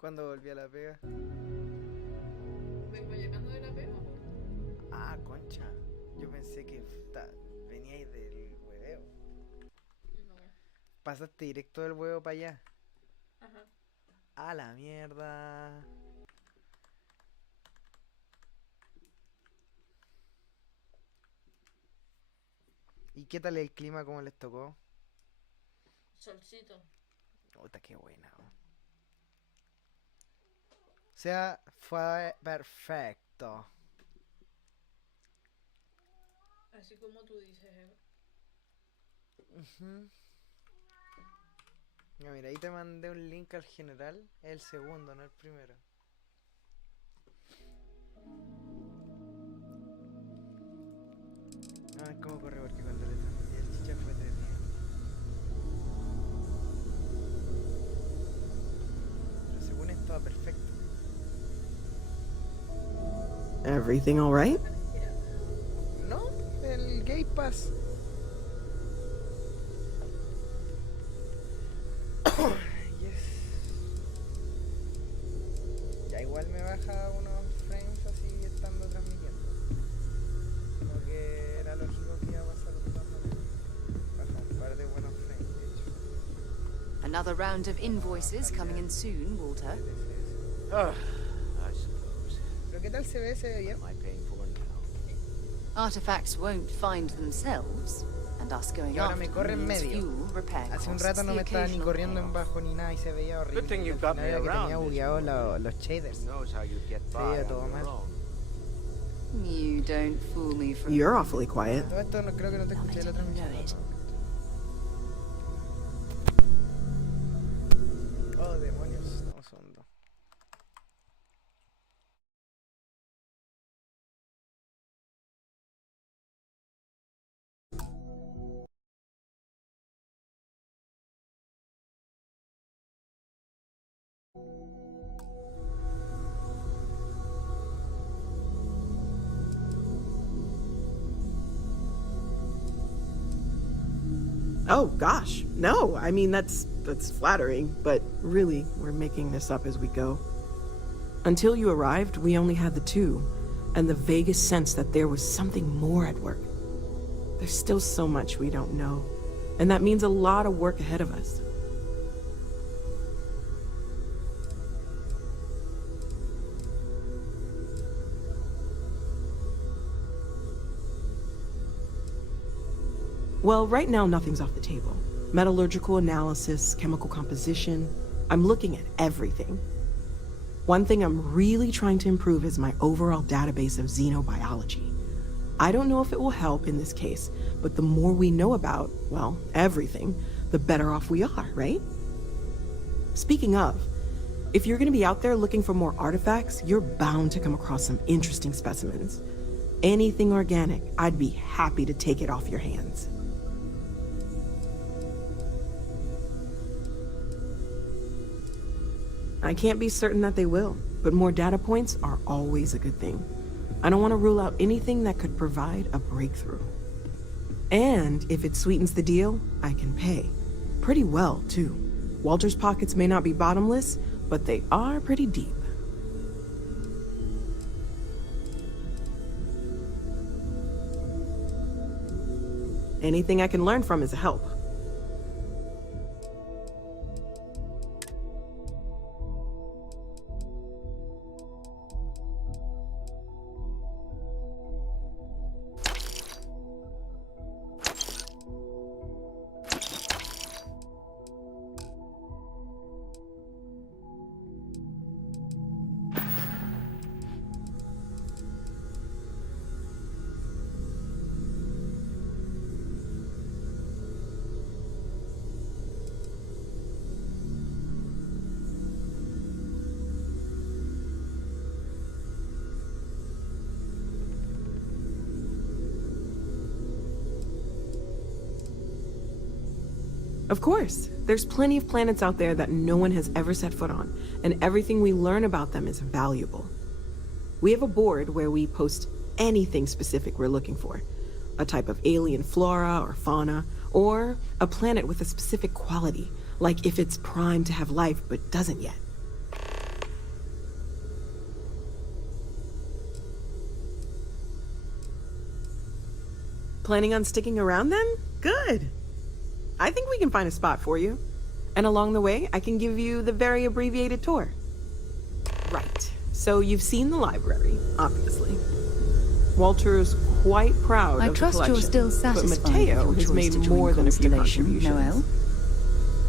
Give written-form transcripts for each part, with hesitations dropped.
Cuando volví a la pega. Vengo llegando de la pega, po. Ah, concha. Yo pensé que veníais del hueveo. No. Pasaste directo del huevo para allá. Ajá. A la mierda. ¿Y qué tal el clima? ¿Cómo les tocó? Solcito. Puta, qué buena. O sea, fue perfecto. Así como tú dices, Eva. Ujú. Ya, mira, ahí te mandé un link al general. Es el segundo, no el primero. Ah, cómo corre porque cuando le transmití el chicha fue 3 días. Pero según esto va perfecto. Everything all right? No, el Gay Pass. Yes. Ya igual me baja unos frames así estando transmitiendo. Como que era lógico que iba a pasar de todas maneras. Baja un par de buenos frames, de hecho. Another round of invoices coming in soon, Walter. I suppose. Pero ¿qué tal se ve? ¿Se ve bien? Am I paying for it now? Artifacts won't find themselves, and us going Y ahora after me corre en them means medio. fuel, repair Hace un costs, rato no the me estaba ni occasional corriendo en payoff. bajo ni nada y se veía horrible. Good thing you Al got final me era que around tenía this bugueados morning. los shaders. Who knows how you'd get Se by veía on todo your mal. own. You don't fool me from You're awfully quiet. Todo esto no, creo que no te escuché la transmisión. Oh, demonios, estamos hondo. Oh gosh, no. I mean that's flattering, but really, we're making this up as we go. Until you arrived, we only had the two, and the vaguest sense that there was something more at work. There's still so much we don't know, and that means a lot of work ahead of us. Well, right now nothing's off the table. Metallurgical analysis, chemical composition. I'm looking at everything. One thing I'm really trying to improve is my overall database of xenobiology. I don't know if it will help in this case, but the more we know about, well, everything, the better off we are, right? Speaking of, if you're gonna be out there looking for more artifacts, you're bound to come across some interesting specimens. Anything organic, I'd be happy to take it off your hands. I can't be certain that they will, but more data points are always a good thing. I don't want to rule out anything that could provide a breakthrough. And if it sweetens the deal, I can pay. Pretty well, too. Walter's pockets may not be bottomless, but they are pretty deep. Anything I can learn from is a help. Of course, there's plenty of planets out there that no one has ever set foot on, and everything we learn about them is valuable. We have a board where we post anything specific we're looking for. A type of alien flora or fauna, or a planet with a specific quality, like if it's primed to have life but doesn't yet. Planning on sticking around then? Good. I think we can find a spot for you. And along the way, I can give you the very abbreviated tour. Right. So you've seen the library, obviously. Walter is quite proud I of the trust collection. you're still satisfied But Mateo with has your made choice to more join than a few Constellation, contributions. Noel.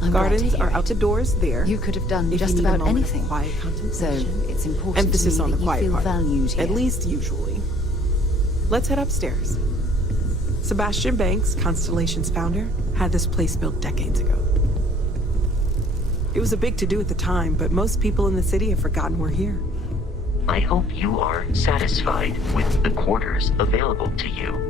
I'm glad to Gardens hear are it. out the doors there. You could have done if just you need a about moment of anything. quiet So contemplation. it's important Emphasis to on me the that you quiet feel part. valued here. At least usually. Let's head upstairs. Sebastian Banks, Constellation's founder, had this place built decades ago. It was a big to-do at the time, but most people in the city have forgotten we're here. I hope you are satisfied with the quarters available to you.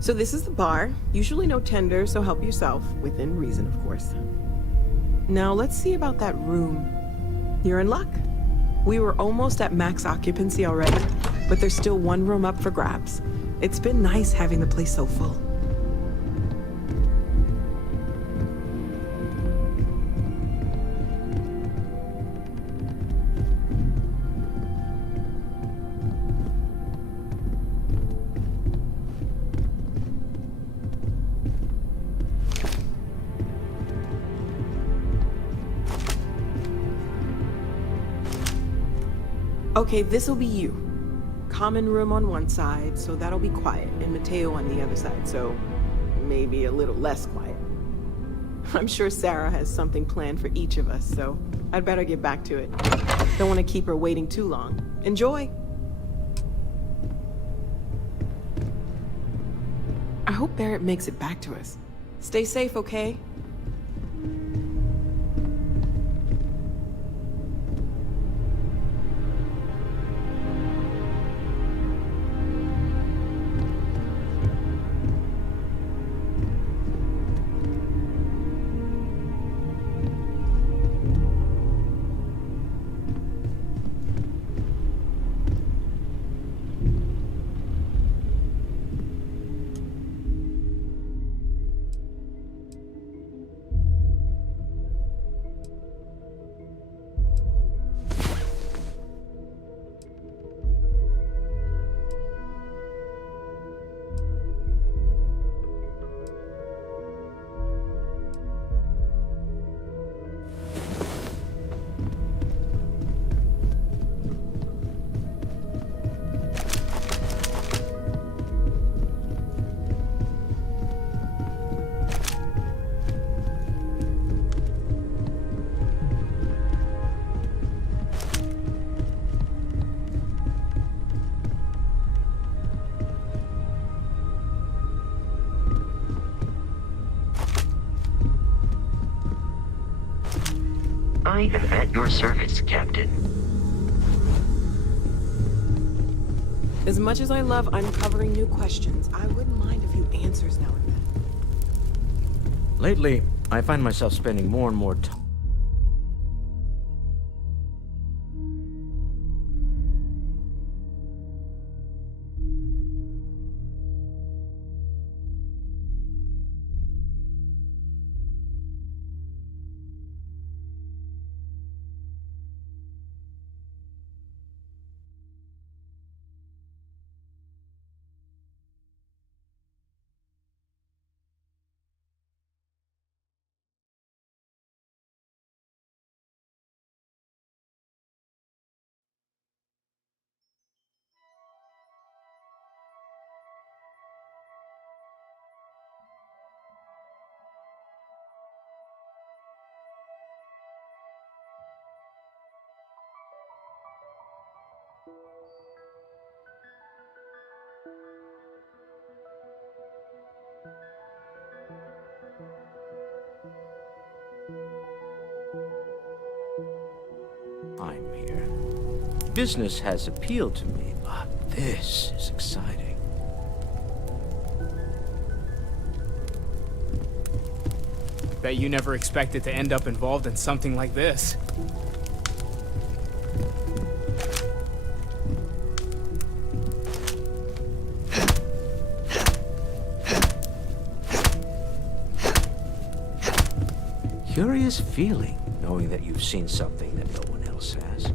So this is the bar. Usually no tender, so help yourself. Within reason, of course. Now let's see about that room. You're in luck. We were almost at max occupancy already, but there's still one room up for grabs. It's been nice having the place so full. Okay, this'll be you. Common room on one side, so that'll be quiet, and Mateo on the other side, so maybe a little less quiet. I'm sure Sarah has something planned for each of us, so I'd better get back to it. Don't want to keep her waiting too long. Enjoy! I hope Barrett makes it back to us. Stay safe, okay? I am at your service, Captain. As much as I love uncovering new questions, I wouldn't mind a few answers now and then. Lately, I find myself spending more and more time. I'm here. Business has appealed to me, but this is exciting. Bet you never expected to end up involved in something like this. Curious feeling, knowing that you've seen something that no one else has.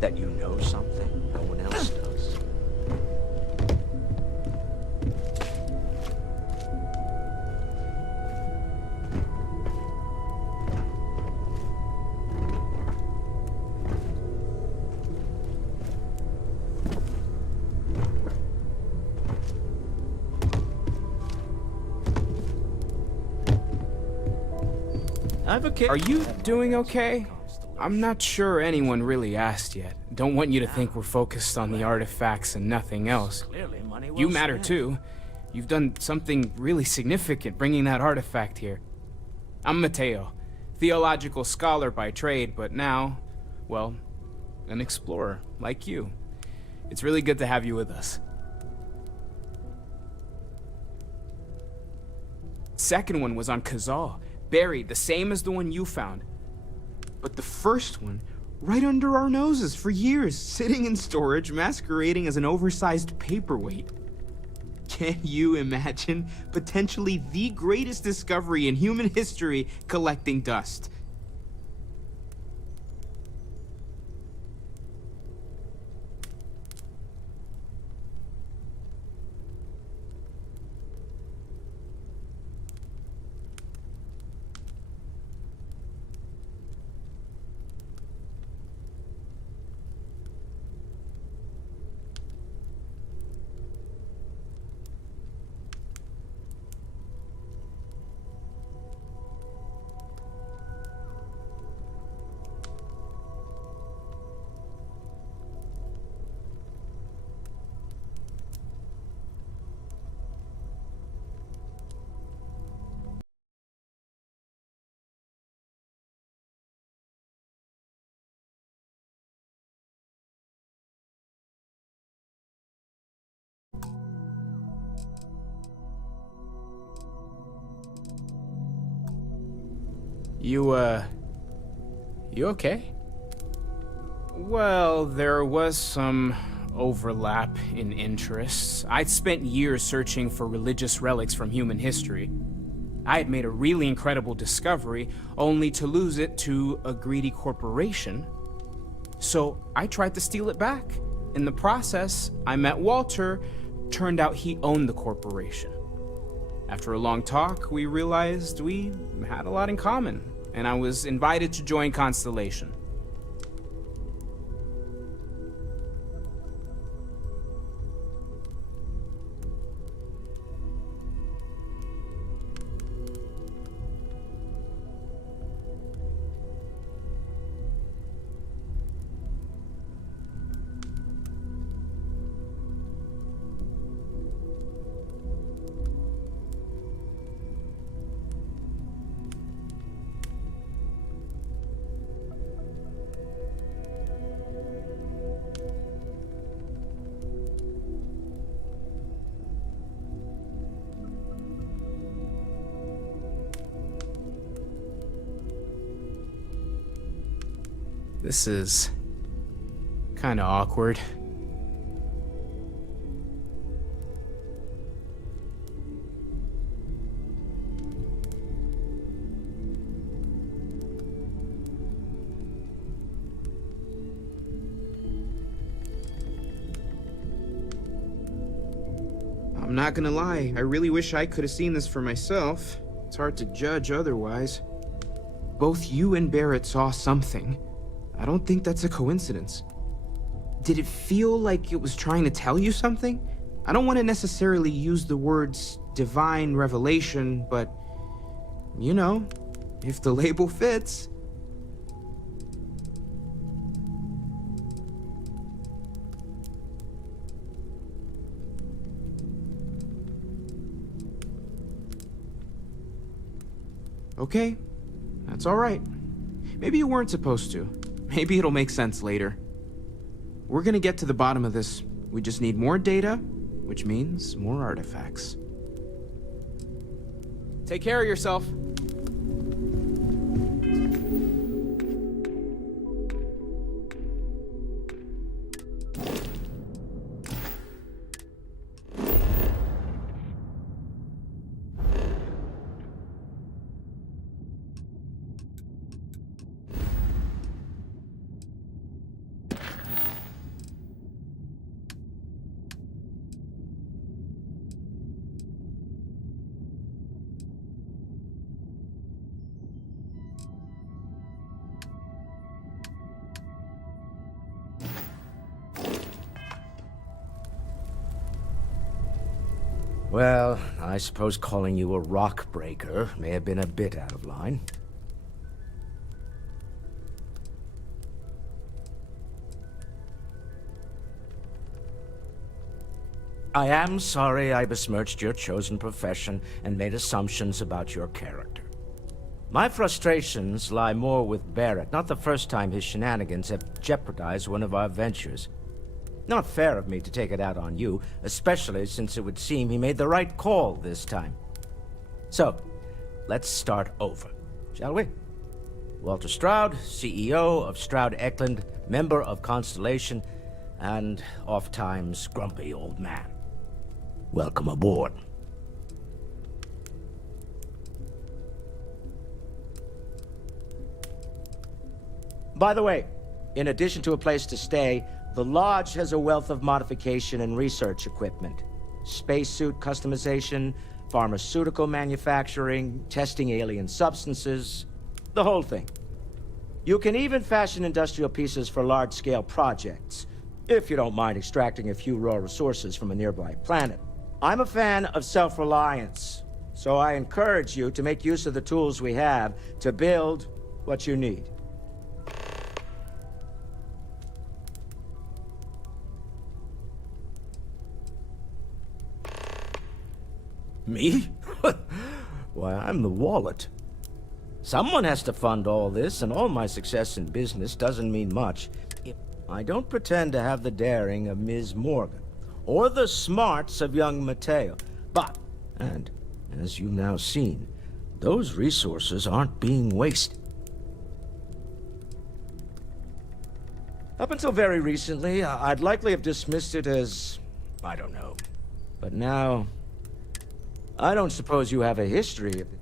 That you know something no one else does. Are you doing okay? I'm not sure anyone really asked yet. Don't want you to think we're focused on the artifacts and nothing else. You matter too. You've done something really significant bringing that artifact here. I'm Mateo, theological scholar by trade, but now, well, an explorer like you. It's really good to have you with us. Second one was on Kazal, buried the same as the one you found. But the first one, right under our noses for years, sitting in storage, masquerading as an oversized paperweight. Can you imagine potentially the greatest discovery in human history collecting dust? You okay? Well, there was some overlap in interests. I'd spent years searching for religious relics from human history. I had made a really incredible discovery, only to lose it to a greedy corporation. So I tried to steal it back. In the process, I met Walter. Turned out he owned the corporation. After a long talk, we realized we had a lot in common, and I was invited to join Constellation. This is kind of awkward. I'm not gonna lie, I really wish I could have seen this for myself. It's hard to judge otherwise. Both you and Barrett saw something. I don't think that's a coincidence. Did it feel like it was trying to tell you something? I don't want to necessarily use the words divine revelation, but, you know, if the label fits. Okay, that's all right. Maybe you weren't supposed to. Maybe it'll make sense later. We're gonna get to the bottom of this. We just need more data, which means more artifacts. Take care of yourself. Well, I suppose calling you a rock breaker may have been a bit out of line. I am sorry I besmirched your chosen profession and made assumptions about your character. My frustrations lie more with Barrett, not the first time his shenanigans have jeopardized one of our ventures. Not fair of me to take it out on you, especially since it would seem he made the right call this time. So, let's start over, shall we? Walter Stroud, CEO of Stroud Eklund, member of Constellation, and oft-times grumpy old man. Welcome aboard. By the way, in addition to a place to stay, the Lodge has a wealth of modification and research equipment. Spacesuit customization, pharmaceutical manufacturing, testing alien substances, the whole thing. You can even fashion industrial pieces for large-scale projects, if you don't mind extracting a few raw resources from a nearby planet. I'm a fan of self-reliance, so I encourage you to make use of the tools we have to build what you need. Me? Why, I'm the wallet. Someone has to fund all this, and all my success in business doesn't mean much. I don't pretend to have the daring of Ms. Morgan, or the smarts of young Mateo. But, and as you've now seen, those resources aren't being wasted. Up until very recently, I'd likely have dismissed it as, I don't know. But now, I don't suppose you have a history of it.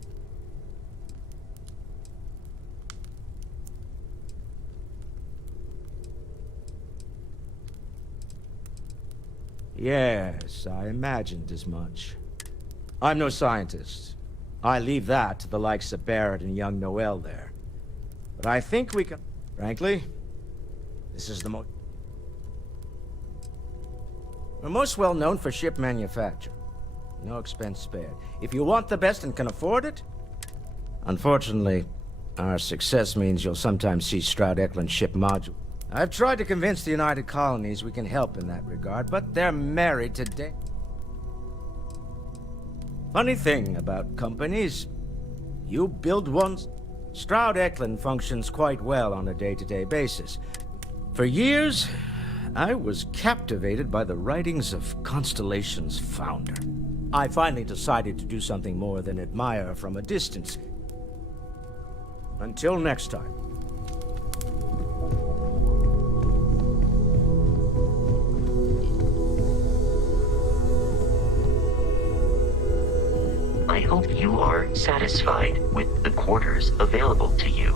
Yes, I imagined as much. I'm no scientist. I leave that to the likes of Barrett and young Noel there. But I think we can... Frankly, this is the most... We're most well known for ship manufacture. No expense spared. If you want the best and can afford it... Unfortunately, our success means you'll sometimes see Stroud Eklund ship module. I've tried to convince the United Colonies we can help in that regard, but they're married to Funny thing about companies, you build one... Stroud Eklund functions quite well on a day-to-day basis. For years, I was captivated by the writings of Constellation's founder. I finally decided to do something more than admire from a distance. Until next time. I hope you are satisfied with the quarters available to you.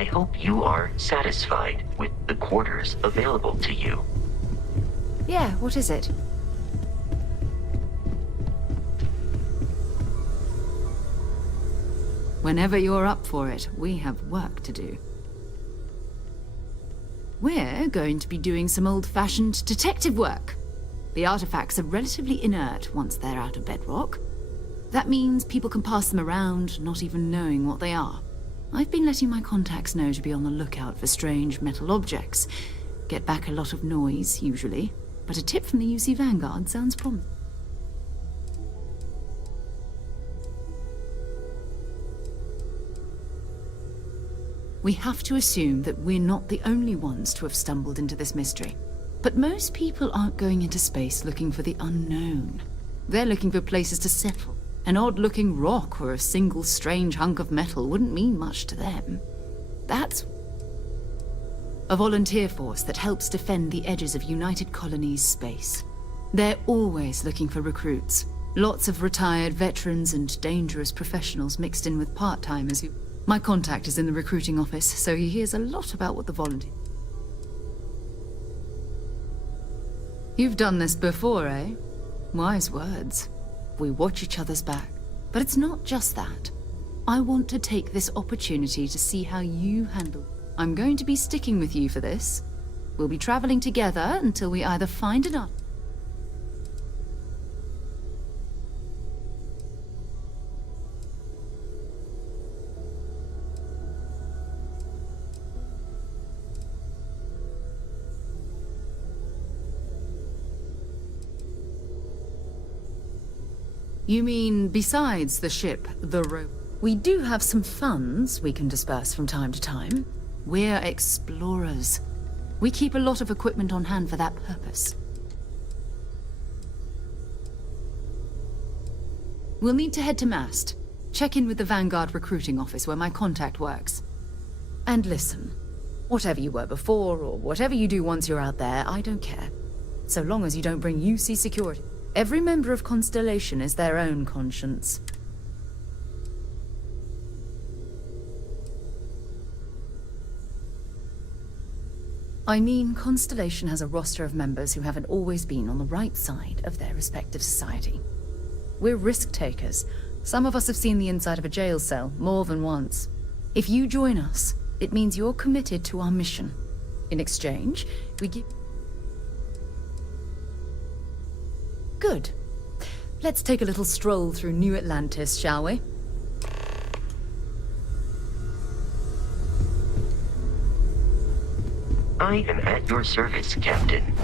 I hope you are satisfied with the quarters available to you. Yeah, what is it? Whenever you're up for it, we have work to do. We're going to be doing some old-fashioned detective work. The artifacts are relatively inert once they're out of bedrock. That means people can pass them around, not even knowing what they are. I've been letting my contacts know to be on the lookout for strange metal objects. Get back a lot of noise, usually. But a tip from the UC Vanguard sounds promising. We have to assume that we're not the only ones to have stumbled into this mystery. But most people aren't going into space looking for the unknown. They're looking for places to settle. An odd-looking rock or a single strange hunk of metal wouldn't mean much to them. That's a volunteer force that helps defend the edges of United Colonies space. They're always looking for recruits. Lots of retired veterans and dangerous professionals mixed in with part-timers who... My contact is in the recruiting office, so he hears a lot about what the volunteer... You've done this before, eh? Wise words. We watch each other's back. But it's not just that. I want to take this opportunity to see how you handle... I'm going to be sticking with you for this. We'll be traveling together until we either find an... You mean besides the ship, the rope? We do have some funds we can disperse from time to time. We're explorers. We keep a lot of equipment on hand for that purpose. We'll need to head to Mast. Check in with the Vanguard recruiting office where my contact works. And listen, whatever you were before or whatever you do once you're out there, I don't care. So long as you don't bring UC security. Every member of Constellation is their own conscience. I mean, Constellation has a roster of members who haven't always been on the right side of their respective society. We're risk-takers. Some of us have seen the inside of a jail cell more than once. If you join us, it means you're committed to our mission. In exchange, we give... Good. Let's take a little stroll through New Atlantis, shall we? I am at your service, Captain.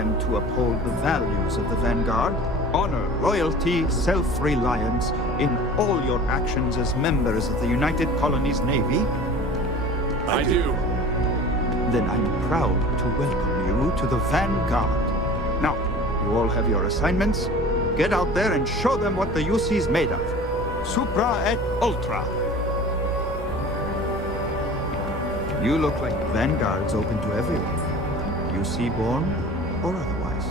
stand to uphold the values of the Vanguard? Honor, loyalty, self-reliance in all your actions as members of the United Colonies Navy? I do. Then I'm proud to welcome you to the Vanguard. Now, you all have your assignments. Get out there and show them what the UC's made of. Supra et Ultra. You look like Vanguard's open to everyone. UC born or otherwise.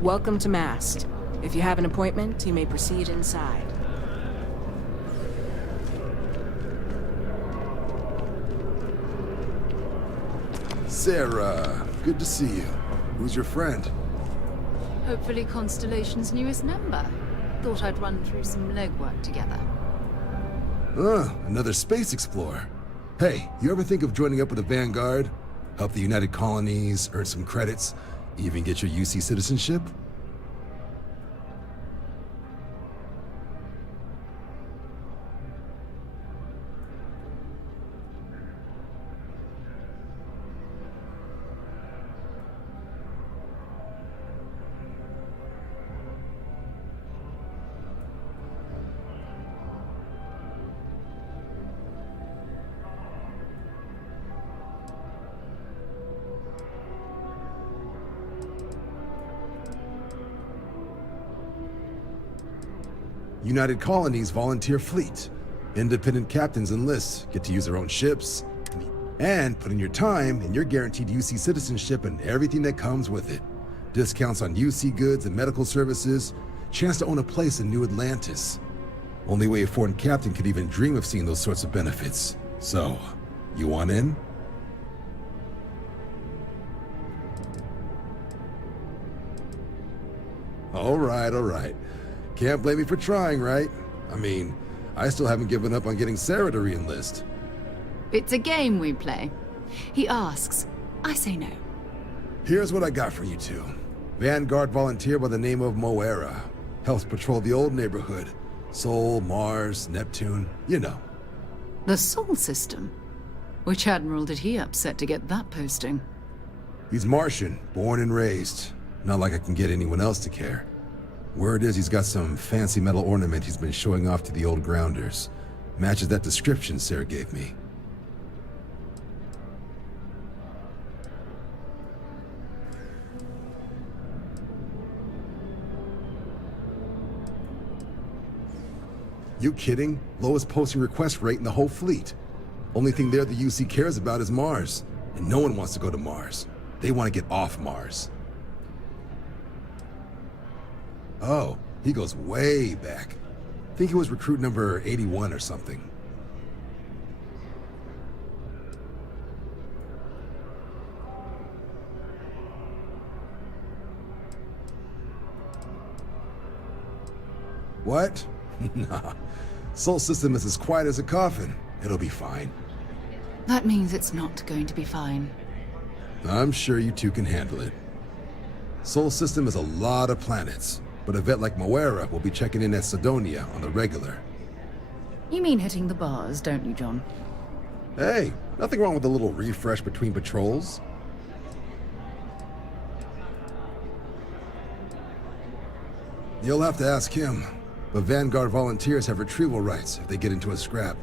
Welcome to Mast. If you have an appointment, you may proceed inside. Sarah, good to see you. Who's your friend? Hopefully Constellation's newest member. Thought I'd run through some legwork together. Another space explorer. Hey, you ever think of joining up with the Vanguard? Help the United Colonies, earn some credits, even get your UC citizenship? United Colonies volunteer fleet. Independent captains enlist, get to use their own ships, and put in your time and you're guaranteed UC citizenship and everything that comes with it. Discounts on UC goods and medical services, chance to own a place in New Atlantis. Only way a foreign captain could even dream of seeing those sorts of benefits. So, you want in? All right. Can't blame me for trying, right? I mean, I still haven't given up on getting Sarah to re-enlist. It's a game we play. He asks, I say no. Here's what I got for you two. Vanguard volunteer by the name of Moera. Helps patrol the old neighborhood. Sol, Mars, Neptune, you know. The Sol system? Which admiral did he upset to get that posting? He's Martian, born and raised. Not like I can get anyone else to care. Word is he's got some fancy metal ornament he's been showing off to the old grounders. Matches that description Sarah gave me. You kidding? Lowest posting request rate in the whole fleet. Only thing there the UC cares about is Mars. And no one wants to go to Mars. They want to get off Mars. Oh, he goes way back. Think he was recruit number 81 or something. What? Nah. Sol system is as quiet as a coffin. It'll be fine. That means it's not going to be fine. I'm sure you two can handle it. Sol system is a lot of planets. But a vet like Moera will be checking in at Sidonia on the regular. You mean hitting the bars, don't you, John? Hey, nothing wrong with a little refresh between patrols. You'll have to ask him, but Vanguard volunteers have retrieval rights if they get into a scrap.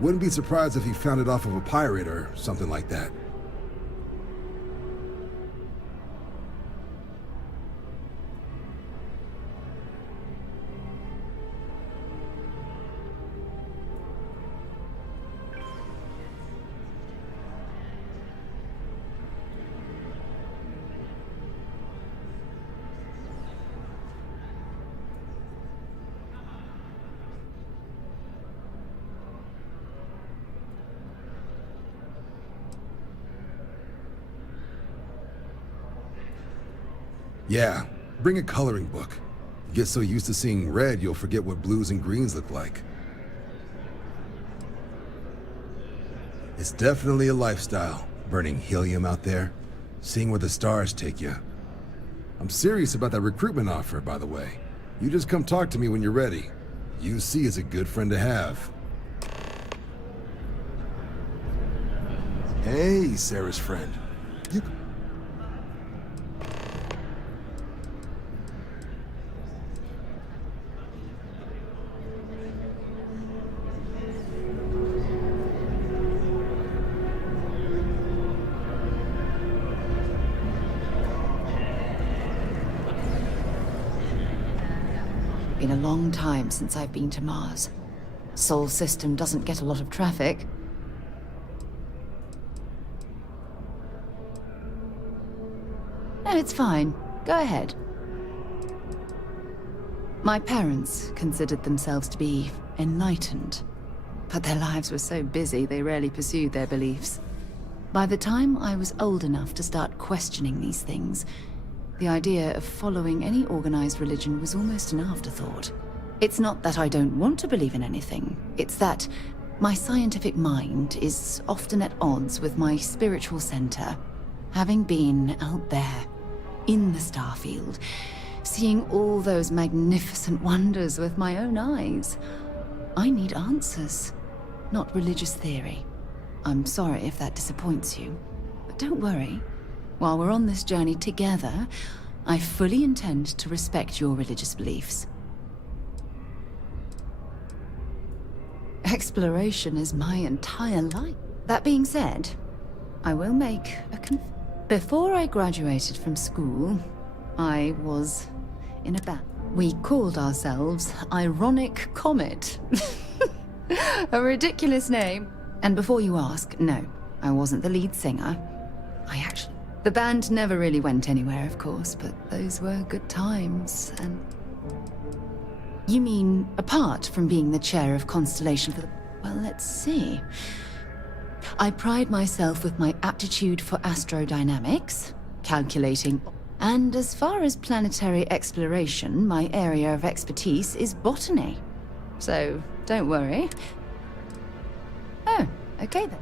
Wouldn't be surprised if he found it off of a pirate or something like that. Yeah, bring a coloring book. You get so used to seeing red, you'll forget what blues and greens look like. It's definitely a lifestyle, burning helium out there, seeing where the stars take you. I'm serious about that recruitment offer, by the way. You just come talk to me when you're ready. UC is a good friend to have. Hey, Sarah's friend. You... Been a long time since I've been to Mars. Sol system doesn't get a lot of traffic. No, it's fine. Go ahead. My parents considered themselves to be enlightened, but their lives were so busy they rarely pursued their beliefs. By the time I was old enough to start questioning these things, the idea of following any organized religion was almost an afterthought. It's not that I don't want to believe in anything, it's that my scientific mind is often at odds with my spiritual center. Having been out there, in the Starfield, seeing all those magnificent wonders with my own eyes, I need answers, not religious theory. I'm sorry if that disappoints you, but don't worry. While we're on this journey together, I fully intend to respect your religious beliefs. Exploration is my entire life. That being said, I will make a Before I graduated from school, I was in a band. We called ourselves Ironic Comet. A ridiculous name. And before you ask, no, I wasn't the lead singer. The band never really went anywhere, of course, but those were good times, and... You mean, apart from being the chair of Constellation for the... Well, let's see. I pride myself with my aptitude for astrodynamics, calculating... And as far as planetary exploration, my area of expertise is botany. So, don't worry. Oh, okay then.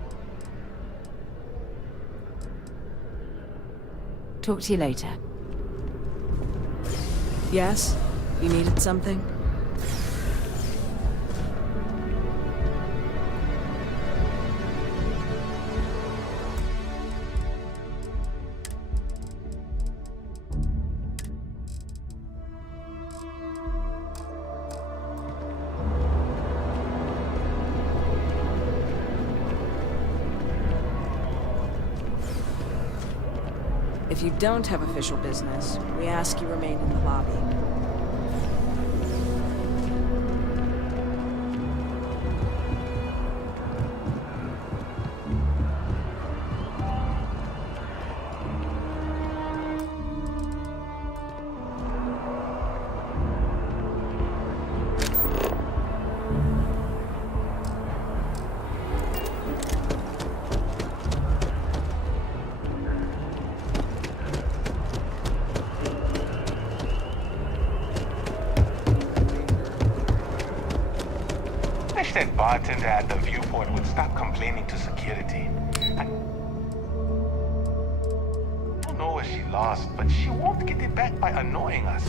Talk to you later. Yes? You needed something? If you don't have official business, we ask you remain in the lobby. That bartender at the viewport would stop complaining to security. I don't know where she lost, but she won't get it back by annoying us.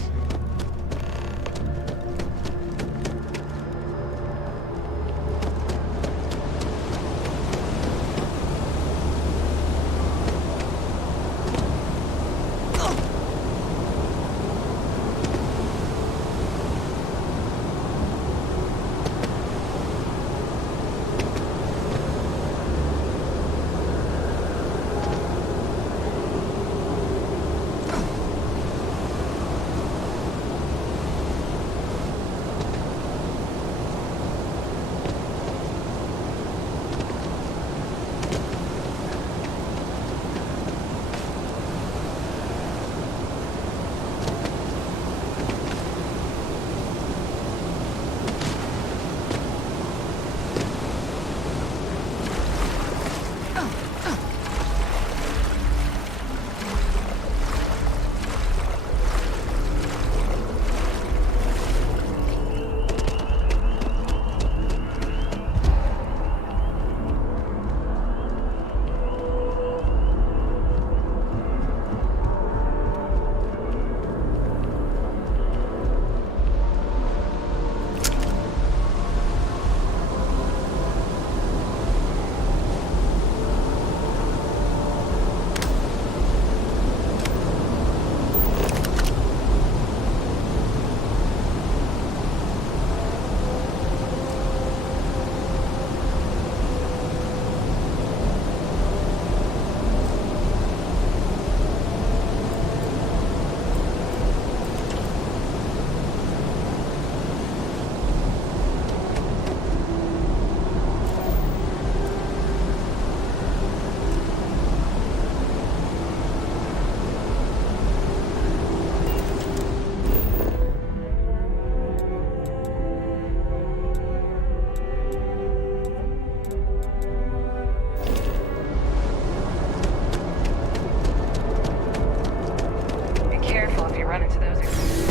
to those exclusions.